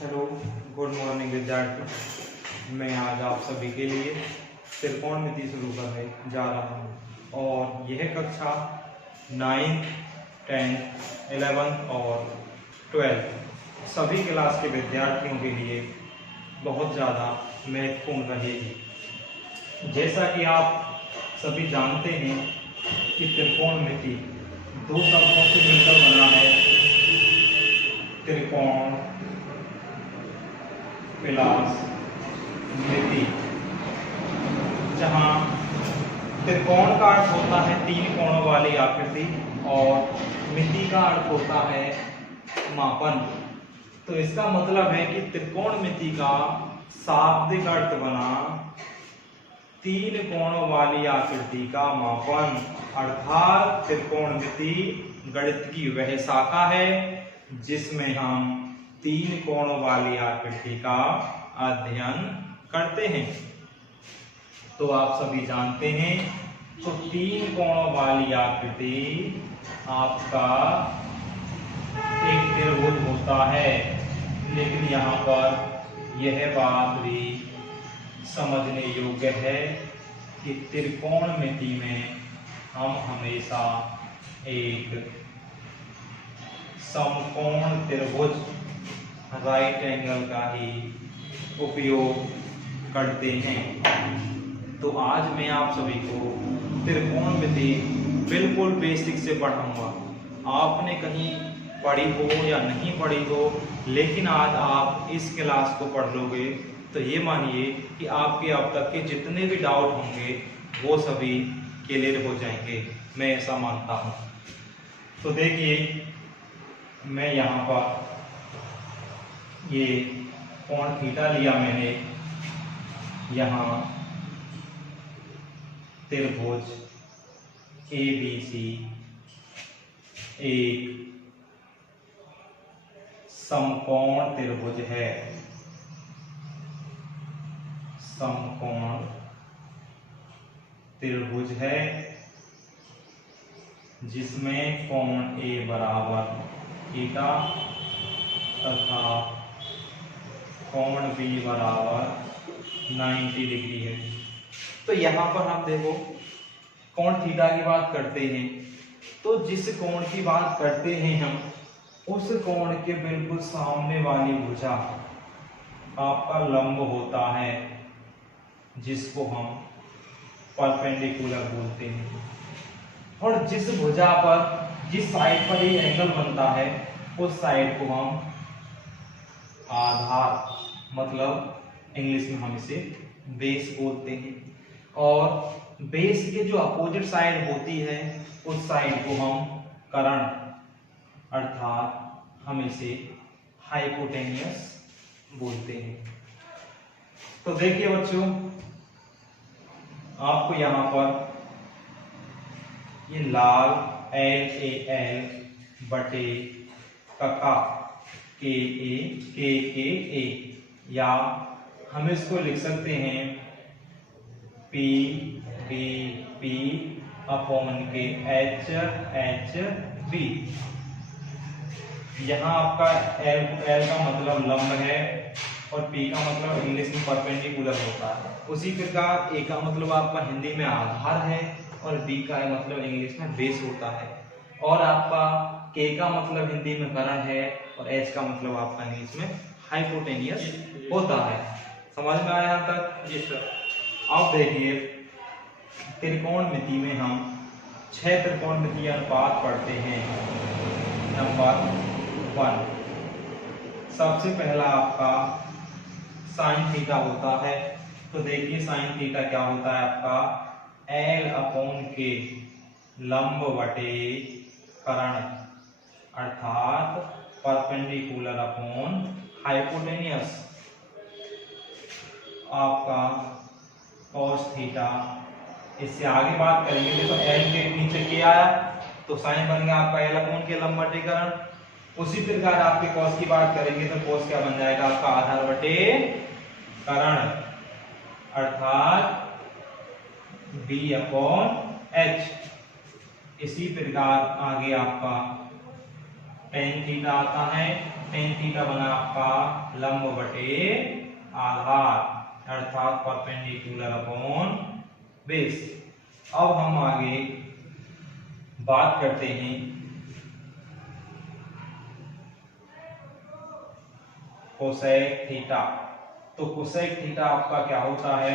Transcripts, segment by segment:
Hello, good morning विद्यार्थी। मैं आज आप सभी के लिए त्रिकोणमिति शुरू करने जा रहा हूँ और यह कक्षा 9th, 10th, 11th और 12th सभी क्लास के विद्यार्थियों के लिए बहुत ज़्यादा महत्वपूर्ण रहेगी। जैसा कि आप सभी जानते हैं कि त्रिकोणमिति दो शब्दों से मिलकर बना है, त्रिकोण प्लस मिति, जहाँ त्रिकोण का अर्थ होता है तीन कोणों वाली आकृति और मिति का अर्थ होता है मापन। तो इसका मतलब है कि त्रिकोणमिति का शाब्दिक अर्थ बना तीन कोणों वाली आकृति का मापन, अर्थात त्रिकोणमिति गणित की वह शाखा है जिसमें हम तीन कोणों वाली आकृति का अध्ययन करते हैं। तो आप सभी जानते हैं, तो तीन कोणों वाली आकृति आपका एक त्रिभुज होता है। लेकिन यहाँ पर यह बात भी समझने योग्य है कि त्रिकोणमिति में हम हमेशा एक समकोण त्रिभुज राइट एंगल का ही उपयोग करते हैं। तो आज मैं आप सभी को त्रिकोणमिति बिल्कुल बेसिक से पढ़ाऊंगा। आपने कहीं पढ़ी हो या नहीं पढ़ी हो, लेकिन आज आप इस क्लास को पढ़ लोगे तो ये मानिए कि आपके अब तक के जितने भी डाउट होंगे वो सभी क्लियर हो जाएंगे, मैं ऐसा मानता हूँ। तो देखिए, मैं यहाँ पर ये कोण थीटा लिया मैंने, यहाँ त्रिभुज ABC एक समकोण त्रिभुज है, समकोण त्रिभुज है जिसमें कोण A बराबर थीटा तथा कोण B बराबर 90 डिग्री है। तो यहाँ पर हम देखो कोण थीटा की बात करते हैं, तो जिस कोण की बात करते हैं हम, उस कोण के बिल्कुल सामने वाली भुजा आपका लंब होता है, जिसको हम परपेंडिकुलर बोलते हैं। और जिस भुजा पर, जिस साइड पर ये एंगल बनता है, उस साइड को हम आधार, मतलब इंग्लिश में हम इसे बेस बोलते हैं। और बेस के जो अपोजिट साइड होती है, उस साइड को हम कर्ण, अर्थात हम इसे हाइपोटेनियस बोलते हैं। तो देखिए बच्चों, आपको यहाँ पर ये लाल LAL बटे कका KA, या हम इसको लिख सकते हैं PBP अपॉन के HB। यहाँ आपका L का मतलब लंब है और P का मतलब इंग्लिश में परपेंडिकुलर होता है। उसी प्रकार A का मतलब आपका हिंदी में आधार है और B का मतलब इंग्लिश में बेस होता है। और आपका K का मतलब हिंदी में कर्ण है और H का मतलब आपका इंग्लिश में हाइपोटेनियस होता है। समझ में आया यहाँ तक? जी सर। अब देखिए, त्रिकोणमिति में हम 6 त्रिकोणमिति अनुपात पढ़ते हैं। नंबर 1, सबसे पहला आपका साइन थीटा होता है। तो देखिए साइन थीटा क्या होता है आपका, L अपॉन के लंब बटे कर्ण, अर्थात परपेंडिकुलर अपॉन हाइपोटेनियस। आपका cos थीटा, इससे आगे बात करेंगे तो L के नीचे के आया तो साइन बन गया आपका L अपॉन के लंब बटे कर्ण। उसी प्रकार आपके cos की बात करेंगे तो cos क्या बन जाएगा आपका आधार बटे कर्ण, अर्थात B अपॉन H। इसी प्रकार आगे आपका टेन थीटा आता है। टेन थीटा बना आपका लंब बटे आधार, अर्थात परपेंडिकुलर अपॉन बेस। अब हम आगे बात करते हैं कोसेक थीटा। तो कोसेक थीटा आपका क्या होता है?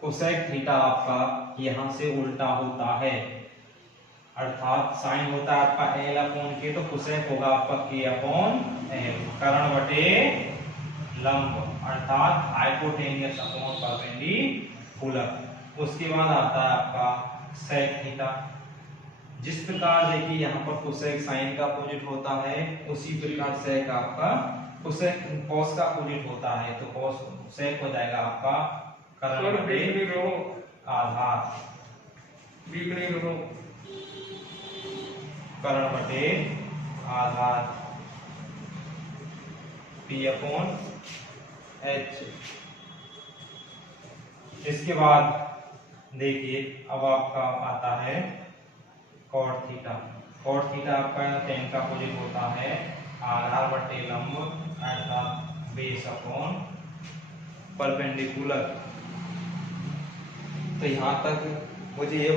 कोसेक थीटा आपका यहां से उल्टा होता है, अर्थात साइन होता है आपका एल अपॉन के, तो कोसेक होगा आपका के अपॉन एल, कर्ण बटे लंब, अर्थात हाइपोटेनियस अपॉन परपेंडिकुलर। उसके बाद आता है आपका सेक थीटा। जिस प्रकार देखिए यहाँ पर कोसेक साइन का अपोजिट होता है, उसी प्रकार सेक आपका कोसेक कॉस का अपोजिट होता है, तो कॉस सेक हो जाएगा आपका कर्ण बटे आधार, कर्ण बटे आधार पी अपॉन एच। इसके बाद देखिए अब आपका आता है कॉट थीटा। कॉट थीटा आपका टेन का अपोजिट होता है आधार बटे लंब, अर्थात बेस अपॉन परपेंडिकुलर। तो यहाँ तक मुझे ये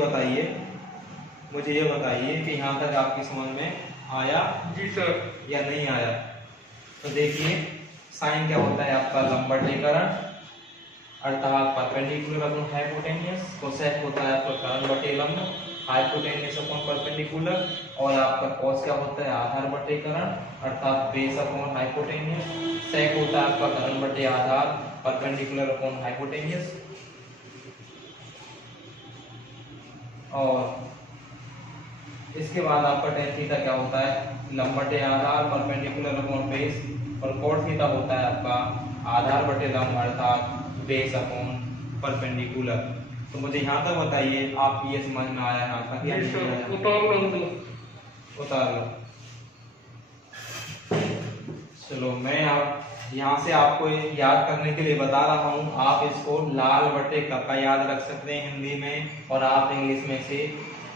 बताइए कि यहाँ तक आपकी समझ में आया? जी सर। या नहीं आया? तो देखिए साइन क्या होता है आपका लंब बटे कर्ण, अर्थात परपेंडिकुलर अपॉन हाइपोटेनियस। कोसेक होता है आपका कर्ण बटे लंब, हाइपोटेनियस अपॉन परपेंडिकुलर। और आपका कॉस क्या होता है आधार बटे कर्ण, अर्थात बेस अपॉन हाइपोटेनियस। सेक होता है आपका कर्ण बटे आधार, परपेंडिकुलर अपॉन हाइपोटेनियस। और इसके बाद आपका टेन थीटा क्या होता है लंब बटे आधार, परपेंडिकुलर अपॉन बेस। और कॉट थीटा होता है आपका आधार बटे लंब, अर्थात बेस अपॉन परपेंडिकुलर। तो मुझे यहाँ तक बताइए आपकी ये समझ में आया यहाँ तक? उतार लो। चलो मैं आप यहाँ से आपको याद करने के लिए बता रहा हूँ, आप इसको लाल बटे कक्का याद रख सकते हैं हिंदी में, और आप इंग्लिश में से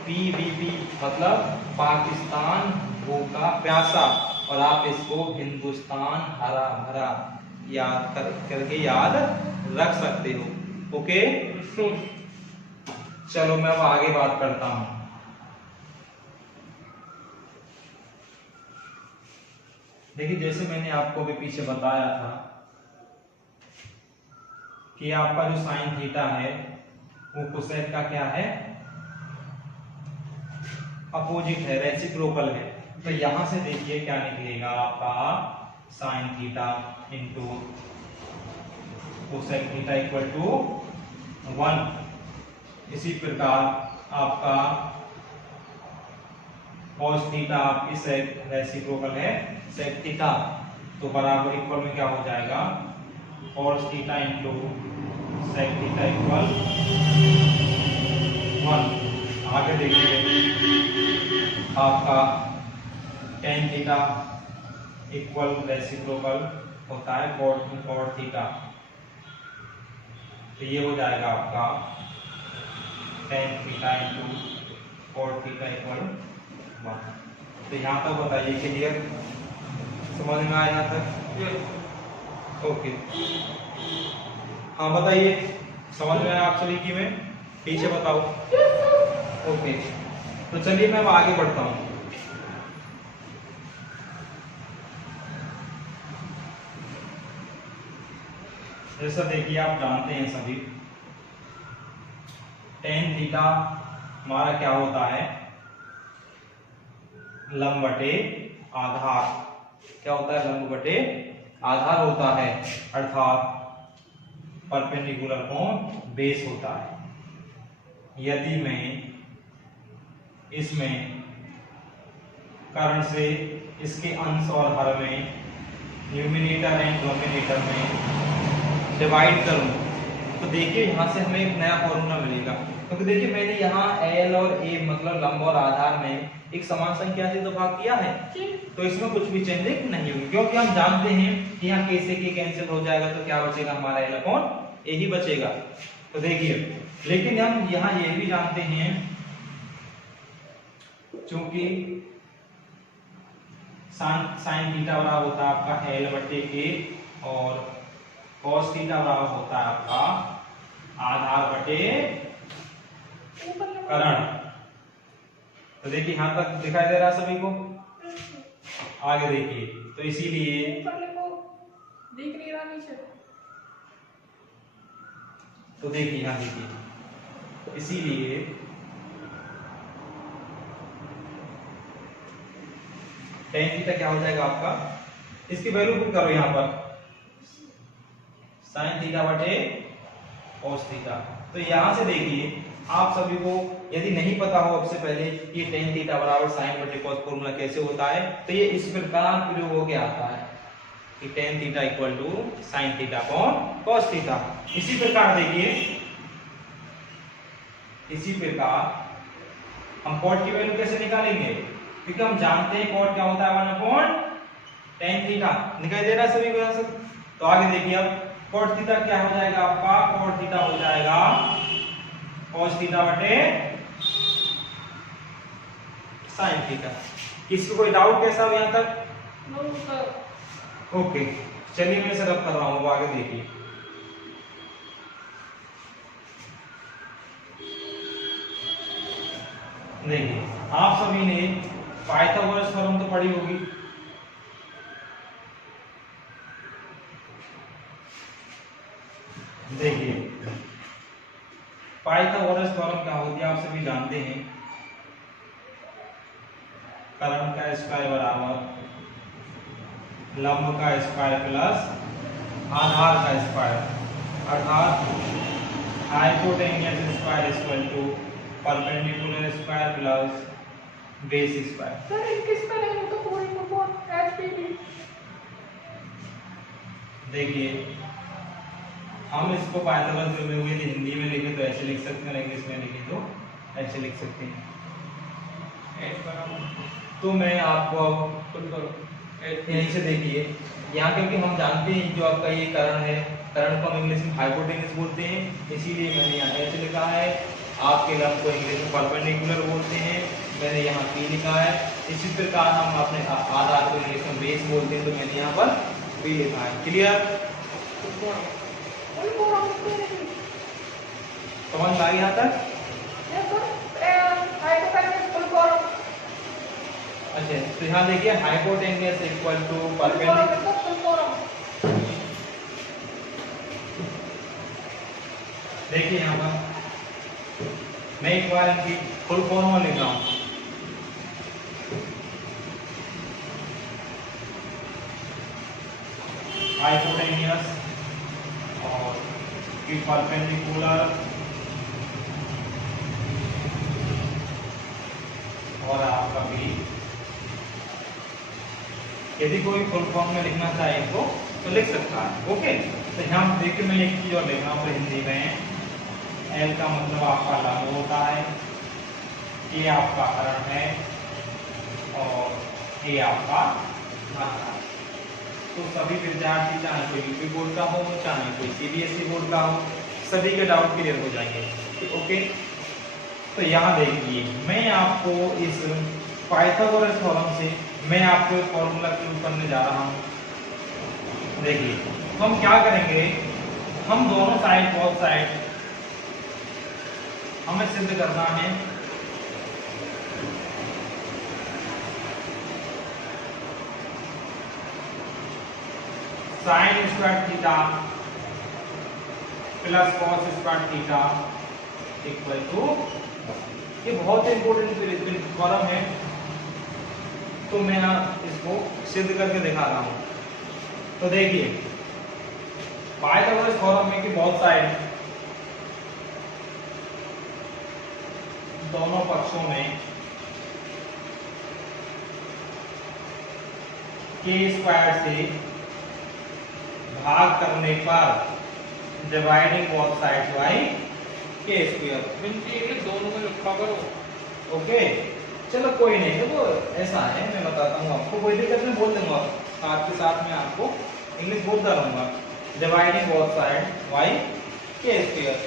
PVP मतलब पाकिस्तान भूखा प्यासा, और आप इसको हिंदुस्तान हरा भरा याद करके याद रख सकते हो। ओके, चलो मैं अब आगे बात करता हूं। देखिए जैसे मैंने आपको भी पीछे बताया था कि आपका जो साइन थीटा है वो कोसेक का क्या है? अपोजिट है, रेसिप्रोकल है। तो यहां से देखिए क्या निकलेगा आपका sine theta into cosec theta equal to 1। इसी प्रकार आपका कॉस थीटा आपकी सेक रेसिप्रोकल है सेक थीटा, तो बराबर इक्वल में क्या हो जाएगा cos theta into sec theta equal 1। आगे देखिए आपका टेन थीटा इक्वल रेसिप्रोकल होता है कॉट थीटा, तो ये हो जाएगा आपका tan theta into cot theta equal 1। तो यहाँ तक बताइए क्लियर? समझ में आया यहाँ तक? ओके, हाँ बताइए समझ में आया आप सभी की? मैं पीछे बताओ। ओके, तो चलिए मैं अब आगे बढ़ता हूँ। जैसा देखिए आप जानते हैं सभी टेन थीटा हमारा क्या होता है लंब बटे आधार। क्या होता है? लंब बटे आधार होता है, अर्थात परपेंडिकुलर अपॉन बेस होता है। यदि मैं इसमें कर्ण से इसके अंश और हर में न्यूमिनेटर एंड डिनोमिनेटर में डिवाइड करूं, तो देखिए यहां से हमें एक नया फॉर्मूला मिलेगा। क्योंकि देखिए मैंने यहाँ L और A मतलब लंब और आधार में एक समान संख्या से तो भाग किया है, तो इसमें कुछ भी चेंजिंग नहीं होगी, क्योंकि हम जानते हैं कि यहाँ K से K कैंसिल हो जाएगा, तो क्या बचेगा हमारा L अपॉन A ही बचेगा। तो देखिए, लेकिन हम यहाँ ये भी जानते हैं चूंकि साइन थीटा बराबर होता है आपका एल बटे ए और कॉस थीटा बराबर होता है आपका आधार बटे करण। तो देखिए यहां तक दिखाई दे रहा है सभी को। आगे देखिए तो इसीलिए दिख नहीं रहा नीचे। तो देखिए यहां देखिए इसीलिए tan थीटा क्या हो जाएगा आपका, इसकी वैल्यू पुट करो यहां पर sin थीटा बटे cos थीटा। तो यहां से देखिए आप सभी को यदि नहीं पता हो अब से पहले कि tan थीटा बराबर sin बटे cos फॉर्मूला कैसे होता है, तो ये इस प्रकार प्रयोग होके आता है कि tan theta equal to sin theta upon cos theta. इसी प्रकार देखिए, इसी प्रकार हम cot की वैल्यू कैसे निकालेंगे, क्योंकि हम जानते हैं cot क्या होता है 1 अपॉन tan थीटा। दिखाई दे रहा है सभी को यहां से। तो आगे देखिए अब cot थीटा क्या हो जाएगा आपका, cot थीटा हो जाएगा cos थीटा बटे sin थीटा। किसी को कोई डाउट कैसा हो यहां तक? No sir. ओके चलिए मैं सेटअप कर रहा हूं, आगे देखिए। देखिए आप सभी ने पाइथागोरस थ्योरम तो पढ़ी होगी। देखिए पाइथागोरस थ्योरम क्या होती है आप सभी जानते हैं, कर्ण का स्क्वायर बराबर लंब का स्क्वायर प्लस आधार का स्क्वायर अर्थात hypotenuse square equal to perpendicular square plus base square. Sir किस पे नहीं तो पूरी को एफपीडी। देखिए हम इसको पाइथागोरस में हुए हिंदी में लिखे तो ऐसे लिख सकते हैं, इंग्लिश में लिखे तो ऐसे लिख सकते हैं। तो मैं आपको यहीं से देखिए यहाँ, क्योंकि हम जानते हैं जो आपका ये कर्ण है, कर्ण को हम इंग्लिश में हाइपोटेन्यूस बोलते हैं, इसीलिए मैंने यहाँ ऐसे लिखा है। आपके लंब को इंग्लिश में परपेंडिकुलर बोलते हैं, मैंने यहाँ P लिखा है। इसी प्रकार हम अपने आधार को इंग्लिश में बेस बोलते हैं, तो मैंने यहाँ पर B लिखा है। क्लियर? समझ में आ गई यहाँ तक? अच्छा तो यहाँ देखिए हाइपोटेन्यूस इक्वल टू परपेंडिकुलर। देखिए यहाँ पर मैं एक बार इनकी फुल फॉर्म लिख रहा हूँ। हाइपोटेन्यूस और परपेंडिकुलर और आपका भी, यदि कोई फुल फॉर्म में लिखना चाहे तो लिख सकता है। ओके तो यहाँ देखिए मैं एक चीज और लिख रहा हूँ हिंदी में। एल का मतलब आपका लंब होता है, ए आपका कर्ण है और ए आपका आधार। तो सभी विद्यार्थी चाहे कोई यूपी बोर्ड का हो चाहे कोई सीबीएसई बोर्ड का हो, सभी के डाउट क्लियर हो जाएंगे। ओके तो यहाँ देखिए मैं आपको इस पाइथागोरस थ्योरम से मैं आपको एक फॉर्मूला प्रूव करने जा रहा हूँ। देखिए तो हम क्या करेंगे, हम दोनों साइड बोथ साइड हमें सिद्ध करना है sine square theta plus cos square theta equal to, ये बहुत इंपॉर्टेंट फॉर्म है, तो मैं इसको सिद्ध करके दिखा रहा हूं। तो देखिए पाइथागोरस थ्योरम में कि बहुत साइड दोनों पक्षों में के स्क्वायर से भाग करने पर dividing both sides by K square. दोनों में रखा करो। ओके चलो कोई नहीं, देखो ऐसा है मैं बताता हूँ आपको, कोई दिक्कत नहीं, बोल दूंगा साथ के साथ में आपको इंग्लिश बोलता रहूंगा। Dividing both side by K square.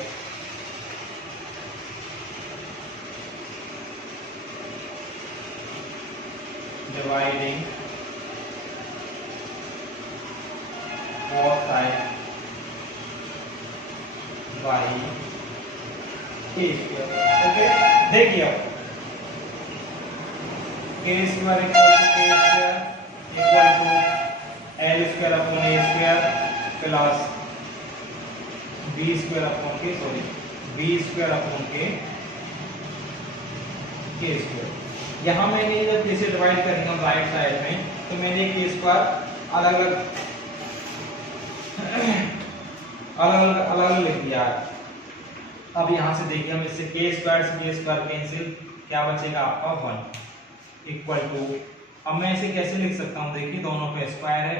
Dividing cos sine by K square. Okay, देखिए अब K square equal to K square equal to L square upon A square plus B square upon K B square upon K square. यहाँ मैंने जब इसे divide करेंगे हम right side में, तो मैंने के स्क्वायर अलग अलग लिख दिया। अब यहाँ से देखिए हम इससे के स्क्वायर से के स्क्वायर कैंसिल, क्या बचेगा आपका 1 इक्वल टू, अब मैं इसे कैसे लिख सकता हूँ, देखिए दोनों का स्क्वायर है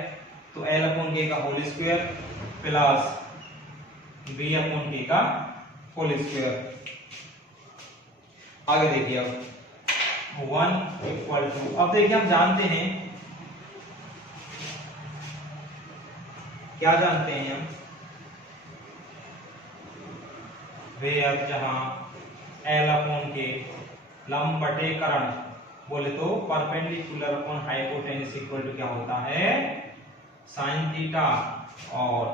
तो एल अपॉन के का whole square plus B upon K का होल स्क्वायर। आगे देखिए अब 1 इक्वल टू, अब देखिए हम जानते हैं, क्या जानते हैं हम, वे अब जहां एल अपॉन के लंब बटे करण बोले तो perpendicular upon hypotenuse equal to क्या होता है साइन थीटा, और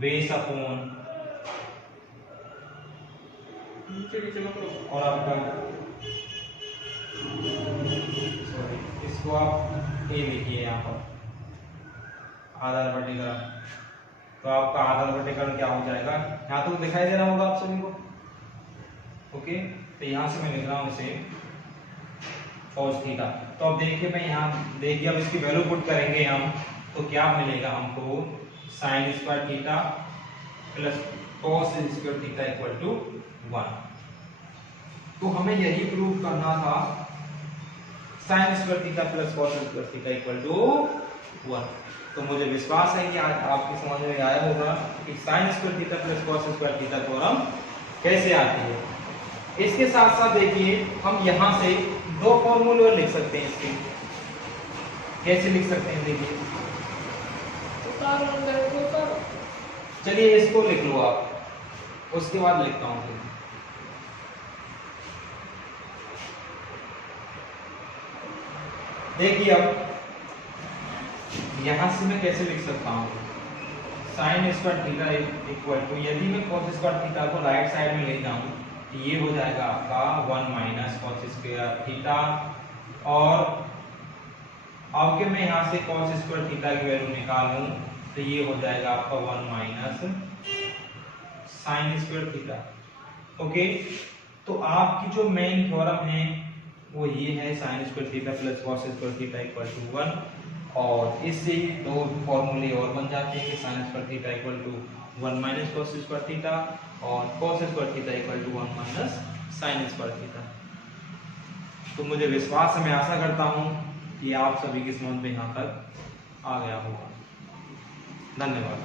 बेस अपॉन और आपका सॉरी इसको आप ए लिखिए यहाँ पर आधार बटेकरण, तो आपका आधार बटेकरण क्या हो जाएगा, यहाँ तो दिखाई दे रहा होगा आप सभी को। ओके, तो यहाँ से मैं लिख रहा हूँ इसे cos थीटा। तो अब देखिए मैं यहाँ देखिए अब इसकी वैल्यू पुट करेंगे हम, तो क्या मिलेगा हमको sine square theta plus cos square theta equal to 1। तो हमें यही प्रूव करना था, sine square theta plus cos square theta equal to 1। तो मुझे विश्वास है कि आज आपकी समझ में आया होगा कि sine square theta plus cos square theta theorem कैसे आती है। इसके साथ साथ देखिए हम यहाँ से दो फॉर्मूले लिख सकते हैं इसके, कैसे लिख सकते हैं देखिए, चलिए इसको लिख लो आप, उसके बाद लिखता हूँ फिर। देखिए अब यहां से मैं कैसे लिख सकता हूँ sine square theta equal to, यदि मैं cos स्क्वायर थीटा को राइट साइड में ले जाऊं तो ये हो जाएगा आपका 1 माइनस cos स्क्वायर थीटा, और अब के मैं यहाँ से cos स्क्वायर थीटा की वैल्यू निकालूं तो ये हो जाएगा आपका 1 minus sine square theta. Okay, तो आपकी जो मेन थ्योरम है वो ये है sine square theta plus cos square theta equal to 1, और इससे दो फॉर्मूले और बन जाते हैं कि sine square theta equal to 1 minus cos square theta और cos square theta equal to 1 minus sine square theta. तो मुझे विश्वास है, मैं आशा करता हूं कि आप सभी की समझ में यहाँ तक आ गया होगा। धन्यवाद।